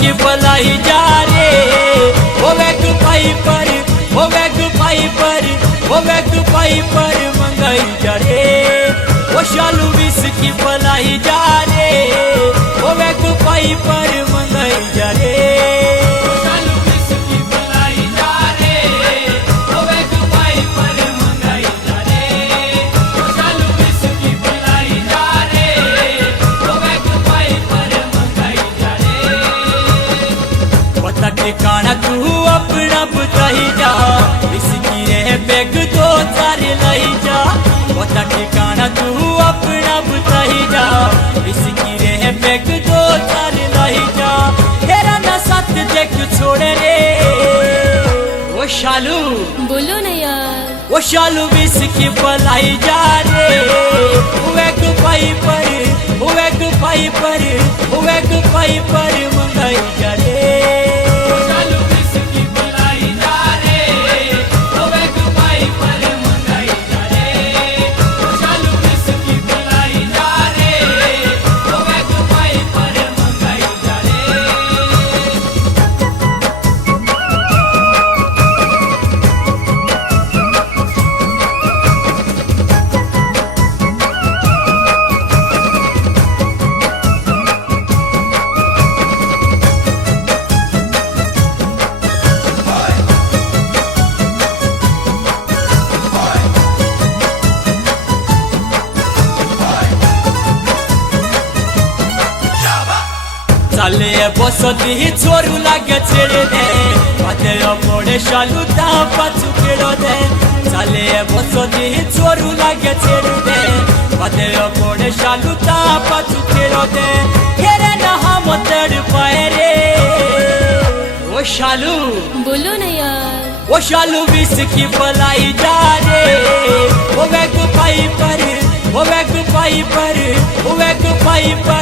की बलाई जा रे वो वेग पाई पर वो वेग पाई पर वो वेग पाई पर मंगाई जा रे वो शालू विष की बलाई जा रे वो वेग पाई पर मंगाई जा रे ठिकाना तू अपना बताई जा इसकी रे बैग दो चार लाई जा बता ठिकाना तू अपना बताई जा इसकी रे बैग दो चार लाई जा तेरा ना साथ देख छोड़े रे वो शालू बोलो ना यार वो शालू विष की बलाई जा रे हुए गुपाई पर हुए गुपाई पर हुए गुपाई पर मंगाई जा रे चले बसती छोरू लागे छेड़े दे बाते पड़े शालू ता पाछू खेड़ो दे चले बसती छोरू लागे छेड़े दे बाते पड़े शालू ता पाछू खेड़ो दे खेरे ना हम तड़ पाए रे वो शालू बोलो ना यार वो शालू विष की बलाई जा रे वो वेग पाई पर वो वेग पाई पर वो वेग पाई पर